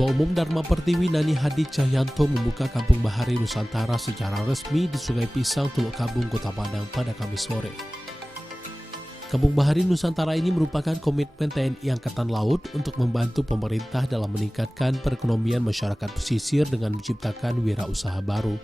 Ketua Umum Dharma Pertiwi Nani Hadi Cahyanto membuka Kampung Bahari Nusantara secara resmi di Sungai Pisang, Teluk Kabung, Kota Padang pada Kamis sore. Kampung Bahari Nusantara ini merupakan komitmen TNI Angkatan Laut untuk membantu pemerintah dalam meningkatkan perekonomian masyarakat pesisir dengan menciptakan wirausaha baru.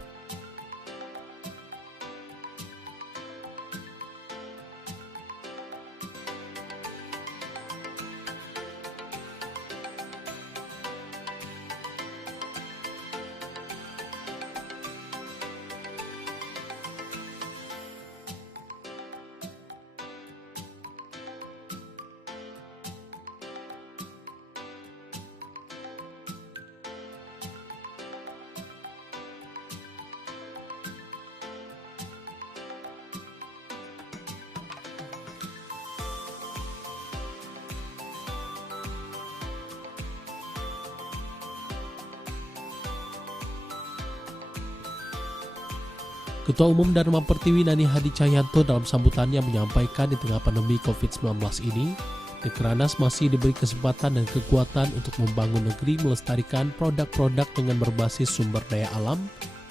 Ketua Umum Dharma Pertiwi Nani Hadi Cahyanto dalam sambutannya menyampaikan di tengah pandemi COVID-19 ini, Dekranas masih diberi kesempatan dan kekuatan untuk membangun negeri melestarikan produk-produk dengan berbasis sumber daya alam,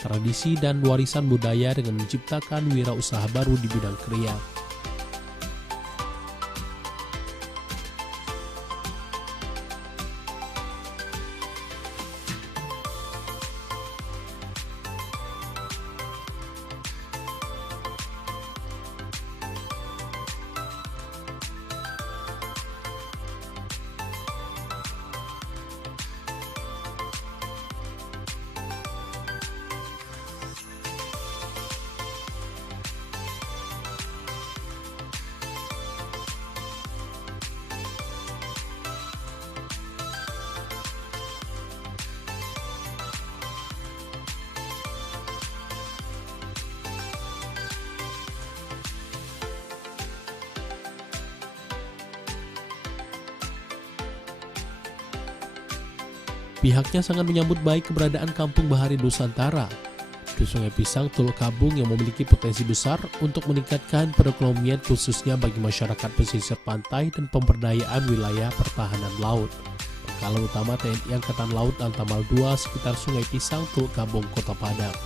tradisi dan warisan budaya dengan menciptakan wirausaha baru di bidang kriya. Pihaknya sangat menyambut baik keberadaan Kampung Bahari Nusantara di Sungai Pisang, Teluk Kabung yang memiliki potensi besar untuk meningkatkan perekonomian khususnya bagi masyarakat pesisir pantai dan pemberdayaan wilayah pertahanan laut. Pangkalan utama TNI Angkatan Laut Lantamal 2 sekitar Sungai Pisang, Teluk Kabung, Kota Padang.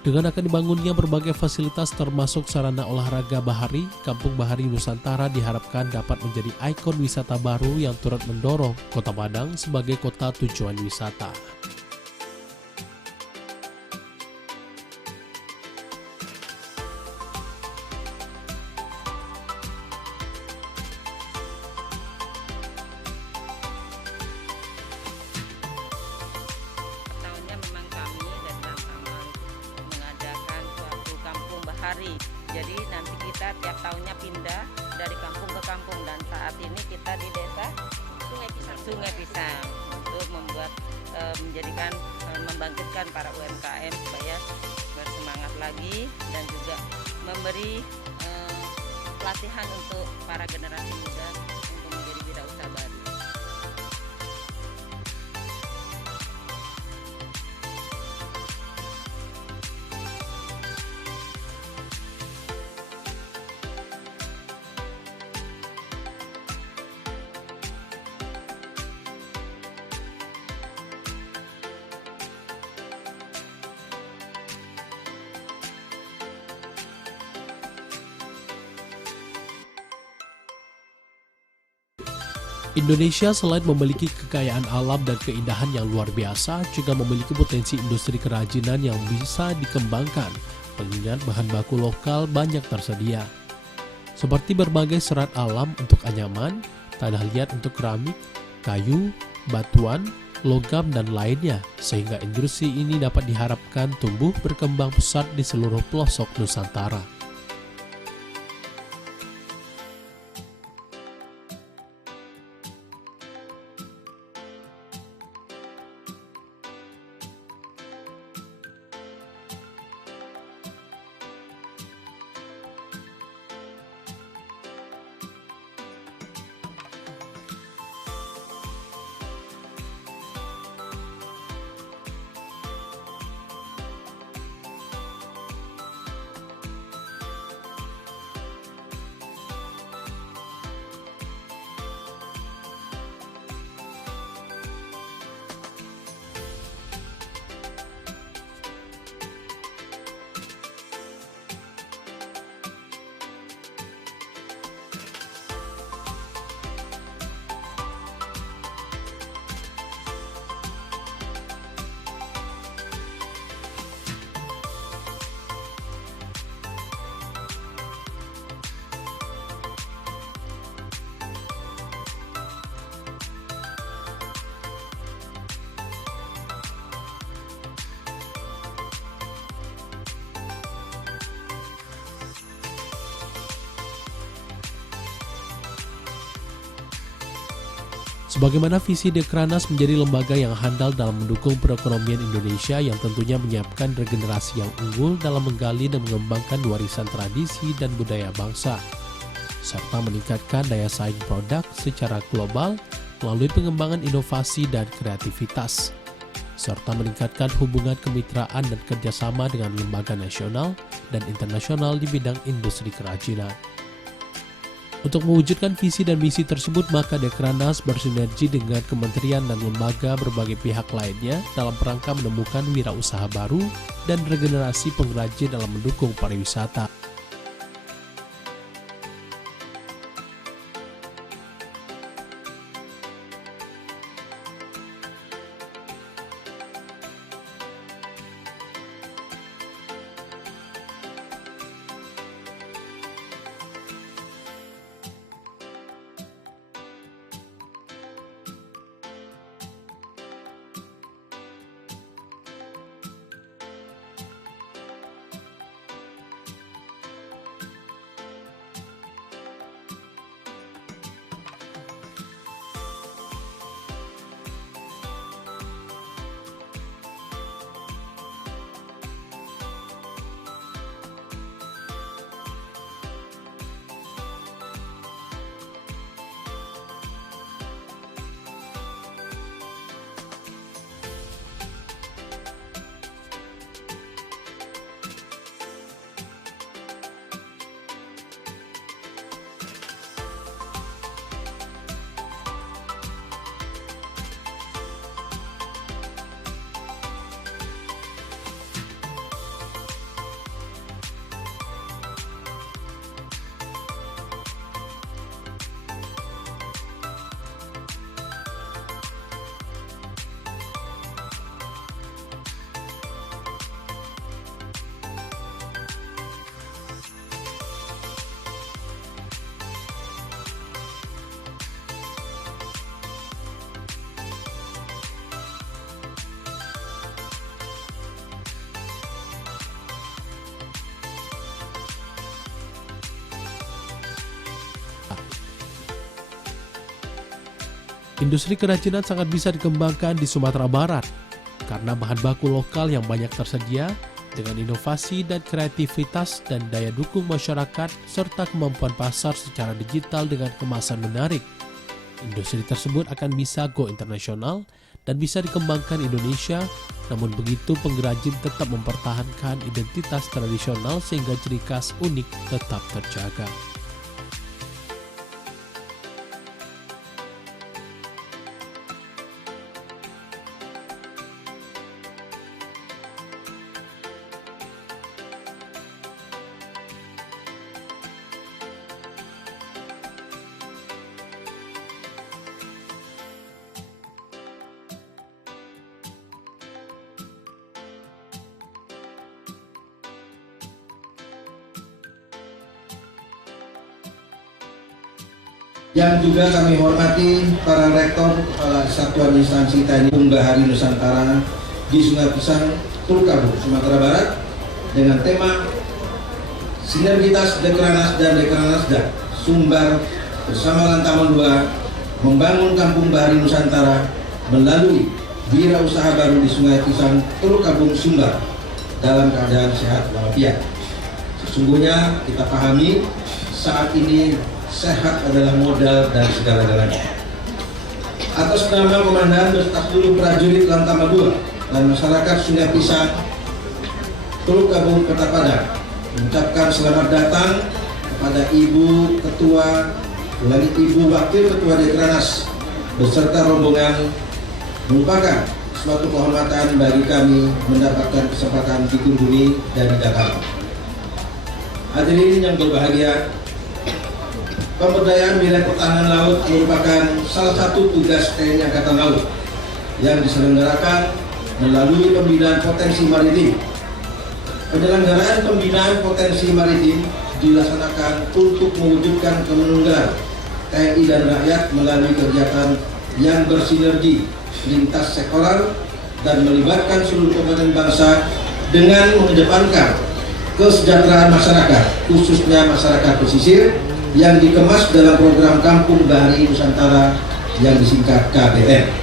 Dengan akan dibangunnya berbagai fasilitas termasuk sarana olahraga bahari, Kampung Bahari Nusantara diharapkan dapat menjadi ikon wisata baru yang turut mendorong Kota Padang sebagai kota tujuan wisata. Jadi nanti kita tiap tahunnya pindah dari kampung ke kampung dan saat ini kita di desa Sungai Pisang untuk membuat membangkitkan para UMKM supaya bersemangat lagi dan juga memberi pelatihan untuk para generasi muda untuk menjadi wirausaha baru. Indonesia selain memiliki kekayaan alam dan keindahan yang luar biasa, juga memiliki potensi industri kerajinan yang bisa dikembangkan, mengingat bahan baku lokal banyak tersedia. Seperti berbagai serat alam untuk anyaman, tanah liat untuk keramik, kayu, batuan, logam, dan lainnya, sehingga industri ini dapat diharapkan tumbuh berkembang pesat di seluruh pelosok Nusantara. Sebagaimana visi Dekrannas menjadi lembaga yang handal dalam mendukung perekonomian Indonesia yang tentunya menyiapkan regenerasi yang unggul dalam menggali dan mengembangkan warisan tradisi dan budaya bangsa, serta meningkatkan daya saing produk secara global melalui pengembangan inovasi dan kreativitas, serta meningkatkan hubungan kemitraan dan kerjasama dengan lembaga nasional dan internasional di bidang industri kerajinan. Untuk mewujudkan visi dan misi tersebut, maka Dekrannas bersinergi dengan kementerian dan lembaga berbagai pihak lainnya dalam rangka menemukan wirausaha baru dan regenerasi pengrajin dalam mendukung pariwisata. Industri kerajinan sangat bisa dikembangkan di Sumatera Barat karena bahan baku lokal yang banyak tersedia dengan inovasi dan kreativitas dan daya dukung masyarakat serta kemampuan pasar secara digital dengan kemasan menarik. Industri tersebut akan bisa go internasional dan bisa dikembangkan Indonesia, namun begitu pengrajin tetap mempertahankan identitas tradisional sehingga ciri khas unik tetap terjaga. Yang juga kami hormati para rektor kepala satuan instansi TNI Kampung Bahari Nusantara di Sungai Pisang, Tulukabung, Sumatera Barat dengan tema Sinergitas Dekranas dan Dekranasda Sumbar bersama Lantaman 2 membangun Kampung Bahari Nusantara melalui wirausaha baru di Sungai Pisang, Tulukabung, Sumbar dalam keadaan sehat walafiat. Sesungguhnya kita pahami saat ini sehat adalah modal dari segala-galanya. Atas nama Komandan beserta seluruh prajurit Lantamal 2 dan masyarakat Sungai Pisang, Tulukabung, Kota Padang, mengucapkan selamat datang kepada Ibu Ketua, Ibu Wakil Ketua Dekranas beserta rombongan, merupakan suatu kehormatan bagi kami mendapatkan kesempatan dikunjungi dari Jakarta. Hadirin yang berbahagia, pemberdayaan wilayah pertahanan laut merupakan salah satu tugas TNI Angkatan Laut yang diselenggarakan melalui pembinaan potensi maritim. Penyelenggaraan pembinaan potensi maritim dilaksanakan untuk mewujudkan kemenunggalan TNI dan rakyat melalui kegiatan yang bersinergi lintas sektoral dan melibatkan seluruh komponen bangsa dengan mengedepankan kesejahteraan masyarakat, khususnya masyarakat pesisir, yang dikemas dalam program Kampung Bahari Nusantara yang disingkat KBN.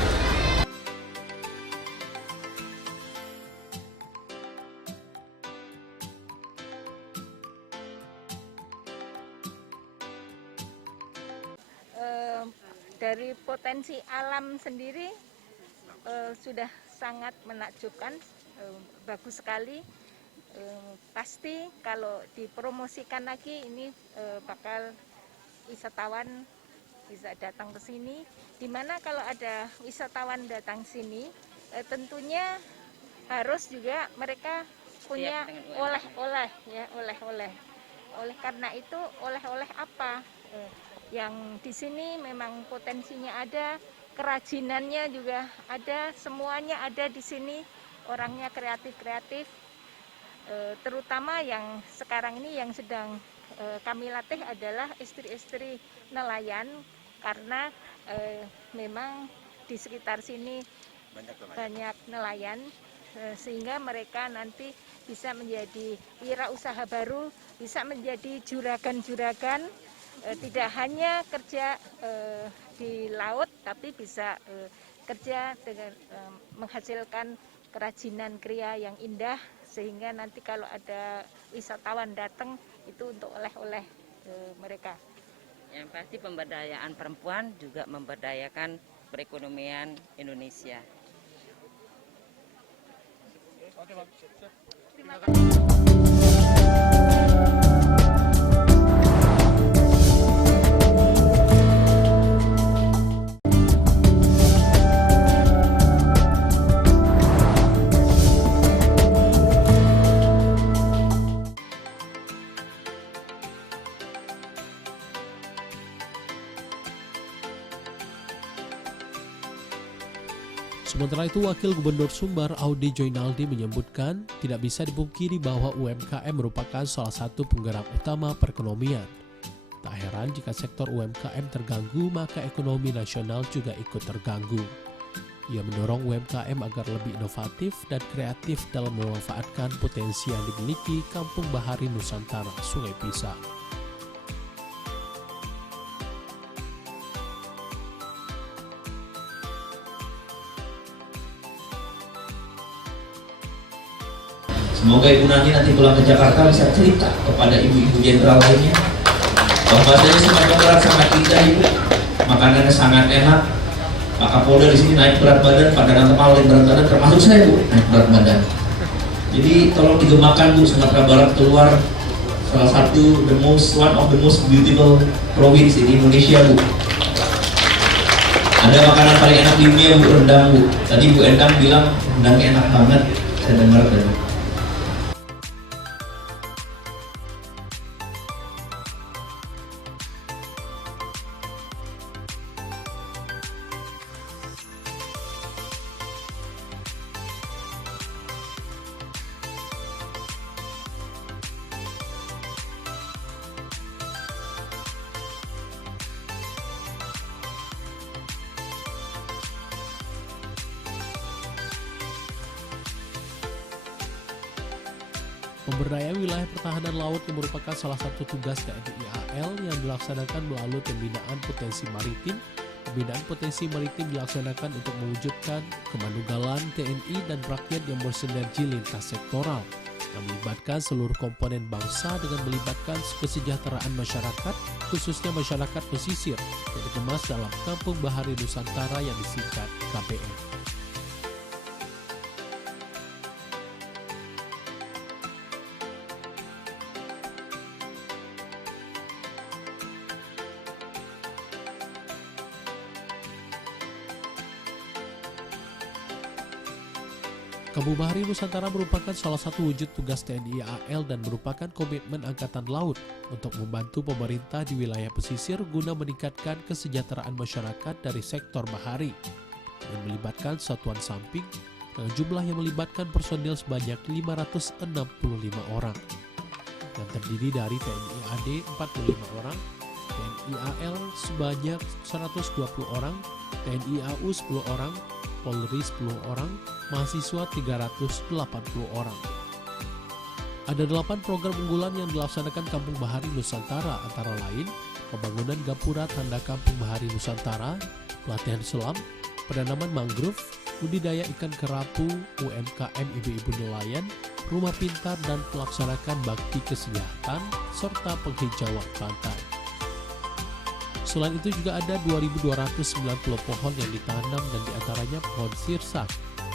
Dari potensi alam sendiri sudah sangat menakjubkan, bagus sekali. Pasti kalau dipromosikan lagi ini bakal wisatawan bisa datang ke sini. Dimana kalau ada wisatawan datang sini, tentunya harus juga mereka punya oleh-oleh ya, oleh-oleh. Oleh karena itu oleh-oleh apa? Yang di sini memang potensinya ada, kerajinannya juga ada, semuanya ada di sini. Orangnya kreatif-kreatif. Terutama yang sekarang ini yang sedang kami latih adalah istri-istri nelayan, karena memang di sekitar sini banyak nelayan, sehingga mereka nanti bisa menjadi wirausaha baru, bisa menjadi juragan-juragan, tidak hanya kerja di laut, tapi bisa kerja dengan menghasilkan kerajinan kriya yang indah, sehingga nanti kalau ada wisatawan datang itu untuk oleh-oleh mereka. Yang pasti pemberdayaan perempuan juga memberdayakan perekonomian Indonesia. Terima kasih. Sementara itu, Wakil Gubernur Sumbar Audi Joinaldi menyebutkan tidak bisa dipungkiri bahwa UMKM merupakan salah satu penggerak utama perekonomian. Tak heran jika sektor UMKM terganggu, maka ekonomi nasional juga ikut terganggu. Ia mendorong UMKM agar lebih inovatif dan kreatif dalam memanfaatkan potensi yang dimiliki Kampung Bahari Nusantara Sungai Pisang. Semoga Ibu nanti pulang ke Jakarta bisa cerita kepada ibu-ibu jenderal lainnya bahwasanya Sumatera Barat sangat indah Ibu, makanannya sangat enak. Pak Kapolda di sini naik berat badan, pada Lantamal berat badan, termasuk saya Bu naik berat badan. Jadi tolong digemakan Bu, Sumatera Barat keluar salah satu one of the most beautiful province di Indonesia Bu. Ada makanan paling enak di dunia Bu, rendang Bu. Tadi Bu Endang bilang rendangnya enak banget, saya dengar tadi. Pemberdayaan wilayah pertahanan laut yang merupakan salah satu tugas TNI AL yang dilaksanakan melalui pembinaan potensi maritim. Pembinaan potensi maritim dilaksanakan untuk mewujudkan kemanunggalan TNI dan rakyat yang bersinergi lintas sektoral, yang melibatkan seluruh komponen bangsa dengan melibatkan kesejahteraan masyarakat, khususnya masyarakat pesisir, yang dikemas dalam Kampung Bahari Nusantara yang disingkat KBN. Kampung Bahari Nusantara merupakan salah satu wujud tugas TNI AL dan merupakan komitmen Angkatan Laut untuk membantu pemerintah di wilayah pesisir guna meningkatkan kesejahteraan masyarakat dari sektor bahari, yang melibatkan satuan samping dengan jumlah yang melibatkan personil sebanyak 565 orang, yang terdiri dari TNI AD 45 orang, TNI AL sebanyak 120 orang, TNI AU 10 orang, Polri 10 orang, mahasiswa 380 orang. Ada 8 program unggulan yang dilaksanakan Kampung Bahari Nusantara, antara lain pembangunan gapura tanda Kampung Bahari Nusantara, pelatihan selam, penanaman mangrove, budidaya ikan kerapu, UMKM ibu-ibu nelayan, rumah pintar dan pelaksanakan bakti kesehatan, serta penghijauan pantai. Selain itu juga ada 2.290 pohon yang ditanam dan diantaranya pohon sirsak,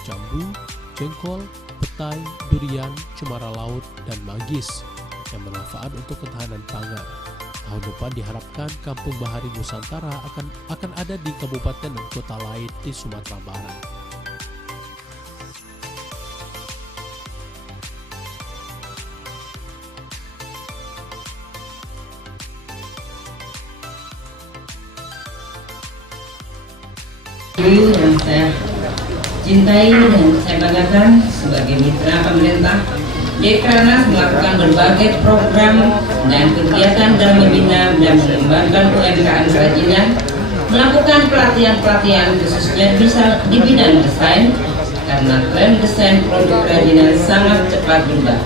jambu, jengkol, petai, durian, cemara laut, dan manggis yang bermanfaat untuk ketahanan pangan. Tahun depan diharapkan Kampung Bahari Nusantara akan ada di kabupaten dan kota lain di Sumatera Barat. Yang saya cintai dan saya banggakan sebagai mitra pemerintah, Dekranaz melakukan berbagai program dan kegiatan dalam membina dan mengembangkan UMKM kerajinan, melakukan pelatihan-pelatihan khususnya di bidang desain, karena tren desain produk kerajinan sangat cepat berubah.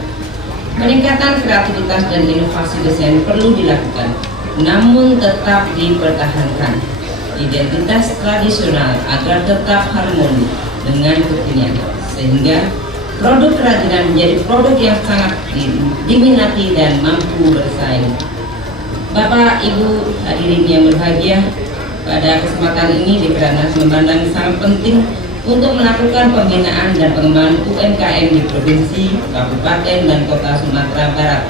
Peningkatan kreativitas dan inovasi desain perlu dilakukan, namun tetap dipertahankan identitas tradisional agar tetap harmoni dengan kekinian, sehingga produk kerajinan menjadi produk yang sangat diminati dan mampu bersaing. Bapak, Ibu, hadirin yang berbahagia, pada kesempatan ini Dekranaz memandang sangat penting untuk melakukan pembinaan dan pengembangan UMKM di provinsi, kabupaten, dan kota Sumatera Barat,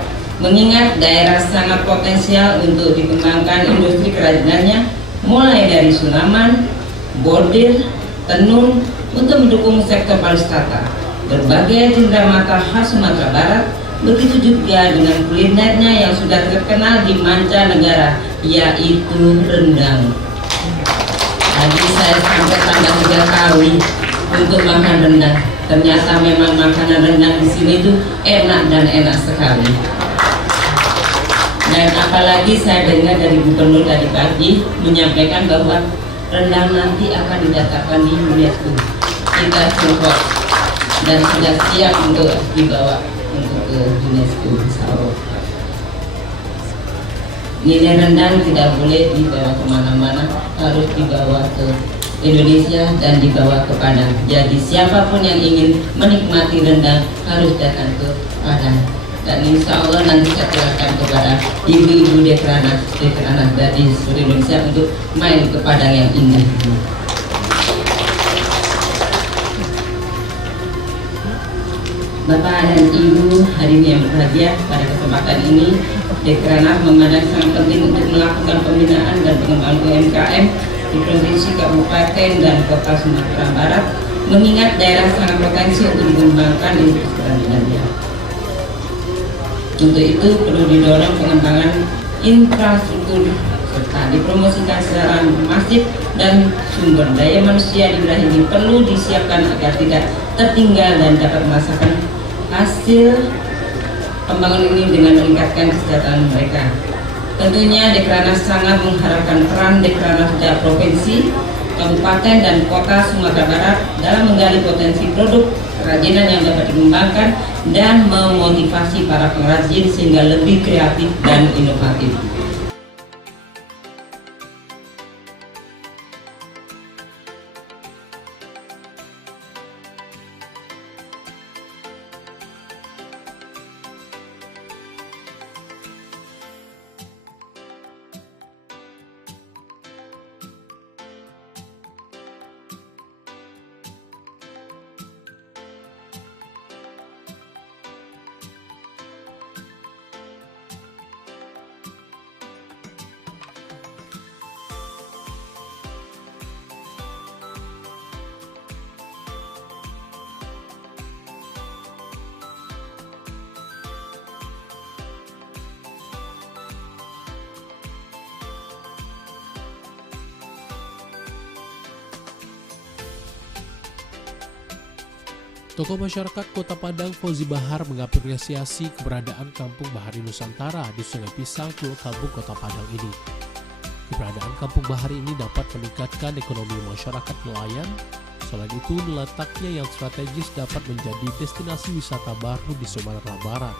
mengingat daerah sangat potensial untuk dikembangkan industri kerajinannya, mulai dari sulaman, bordir, tenun, untuk mendukung sektor pariwisata, berbagai cenderamata khas Sumatera Barat, begitu juga dengan kulinernya yang sudah terkenal di mancanegara, yaitu rendang. Tadi saya sampai tambah 3 kali untuk makan rendang. Ternyata memang makanan rendang di sini itu enak dan enak sekali. Dan apalagi saya dengar dari gubernur tadi pagi menyampaikan bahwa rendang nanti akan didaftarkan di UNESCO. Kita support dan sudah siap untuk dibawa untuk ke UNESCO, insya Allah. Nilai rendang tidak boleh dibawa kemana-mana, harus dibawa ke Indonesia dan dibawa ke Padang. Jadi siapapun yang ingin menikmati rendang harus datang ke Padang. Dan insya Allah nanti saya serahkan kepada ibu-ibu Dekranaz dari seluruh Indonesia untuk main ke Padang yang indah. Bapak dan Ibu hadirin yang berbahagia, pada kesempatan ini Dekranaz memandang sangat penting untuk melakukan pembinaan dan pengembangan UMKM di provinsi, kabupaten, dan kota Sumatera Barat, mengingat daerah sangat potensi untuk dikembangkan industri kerajinannya. Untuk itu perlu didorong pengembangan infrastruktur serta dipromosikan secara masif, dan sumber daya manusia di wilayah ini perlu disiapkan agar tidak tertinggal dan dapat merasakan hasil pembangunan ini dengan meningkatkan kesejahteraan mereka. Tentunya Dekranaz sangat mengharapkan peran Dekranaz dari provinsi kabupaten dan kota Sumatera Barat dalam menggali potensi produk kerajinan yang dapat dikembangkan dan memotivasi para pengrajin sehingga lebih kreatif dan inovatif. Tokoh masyarakat Kota Padang Fauzi Bahar mengapresiasi keberadaan Kampung Bahari Nusantara di Sungai Pisang, Teluk Kabung, Kota Padang ini. Keberadaan Kampung Bahari ini dapat meningkatkan ekonomi masyarakat nelayan. Selain itu, letaknya yang strategis dapat menjadi destinasi wisata baru di Sumatera Barat,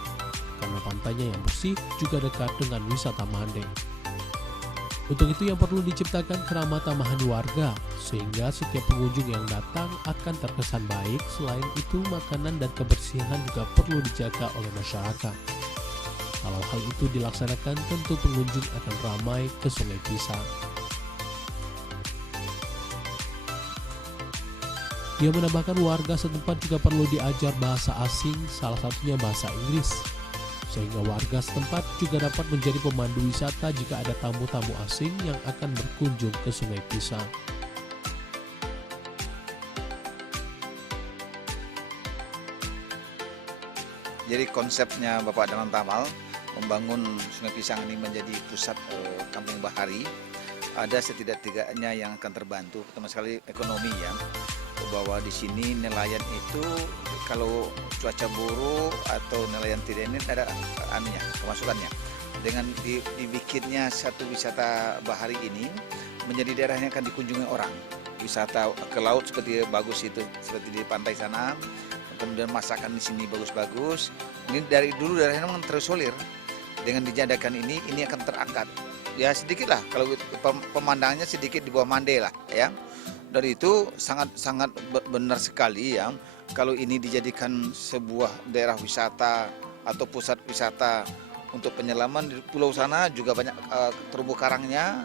karena pantainya yang bersih juga dekat dengan wisata Mandeng. Untuk itu yang perlu diciptakan keramat tamahan warga, sehingga setiap pengunjung yang datang akan terkesan baik. Selain itu, makanan dan kebersihan juga perlu dijaga oleh masyarakat. Kalau hal itu dilaksanakan, tentu pengunjung akan ramai ke Sungai Pisang. Dia menambahkan warga setempat juga perlu diajar bahasa asing, salah satunya bahasa Inggris, sehingga warga setempat juga dapat menjadi pemandu wisata jika ada tamu-tamu asing yang akan berkunjung ke Sungai Pisang. Jadi konsepnya Bapak Danang Tamal membangun Sungai Pisang ini menjadi pusat Kampung Bahari. Ada setidak-tidaknya yang akan terbantu, pertama sekali ekonomi ya, bahwa di sini nelayan itu kalau cuaca buruk atau nelayan tidak ini ada anunya, pemasukannya. Dengan dibikinnya satu wisata bahari ini menjadi daerah yang akan dikunjungi orang. Wisata ke laut seperti bagus itu, seperti di pantai sana. Kemudian masakan di sini bagus-bagus. Ini dari dulu daerahnya memang terisolir. Dengan dijadikan ini akan terangkat. Ya sedikit lah, kalau pemandangannya sedikit di bawah Mande lah ya. Dari itu sangat benar sekali ya, kalau ini dijadikan sebuah daerah wisata atau pusat wisata untuk penyelaman. Di pulau sana juga banyak terumbu karangnya,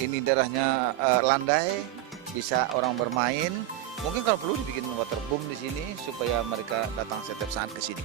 ini daerahnya landai, bisa orang bermain. Mungkin kalau perlu dibikin waterboom di sini supaya mereka datang setiap saat ke sini.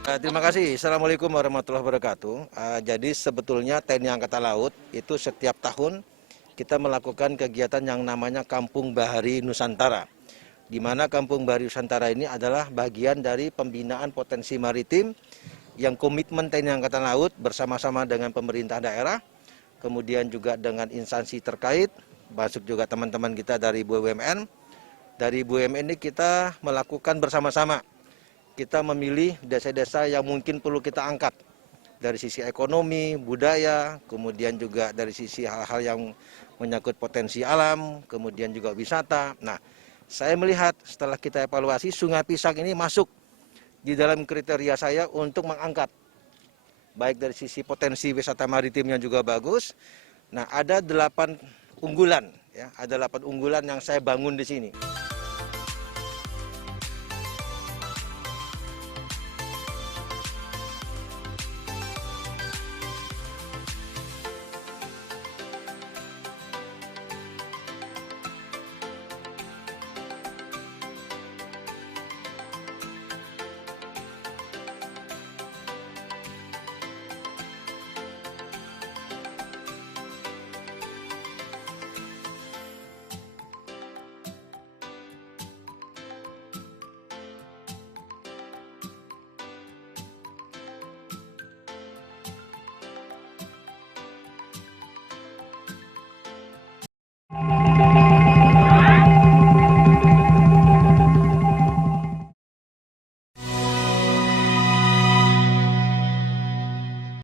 Terima kasih. Assalamualaikum warahmatullahi wabarakatuh. Jadi sebetulnya TNI Angkatan Laut itu setiap tahun kita melakukan kegiatan yang namanya Kampung Bahari Nusantara. Di mana Kampung Bahari Nusantara ini adalah bagian dari pembinaan potensi maritim yang komitmen TNI Angkatan Laut bersama-sama dengan pemerintah daerah, kemudian juga dengan instansi terkait, masuk juga teman-teman kita dari BUMN. Dari BUMN ini kita melakukan bersama-sama. Kita memilih desa-desa yang mungkin perlu kita angkat dari sisi ekonomi, budaya, kemudian juga dari sisi hal-hal yang menyangkut potensi alam, kemudian juga wisata. Nah, saya melihat setelah kita evaluasi Sungai Pisang ini masuk di dalam kriteria saya untuk mengangkat. Baik dari sisi potensi wisata maritim yang juga bagus. Nah, ada 8 unggulan, ya, ada 8 unggulan yang saya bangun di sini.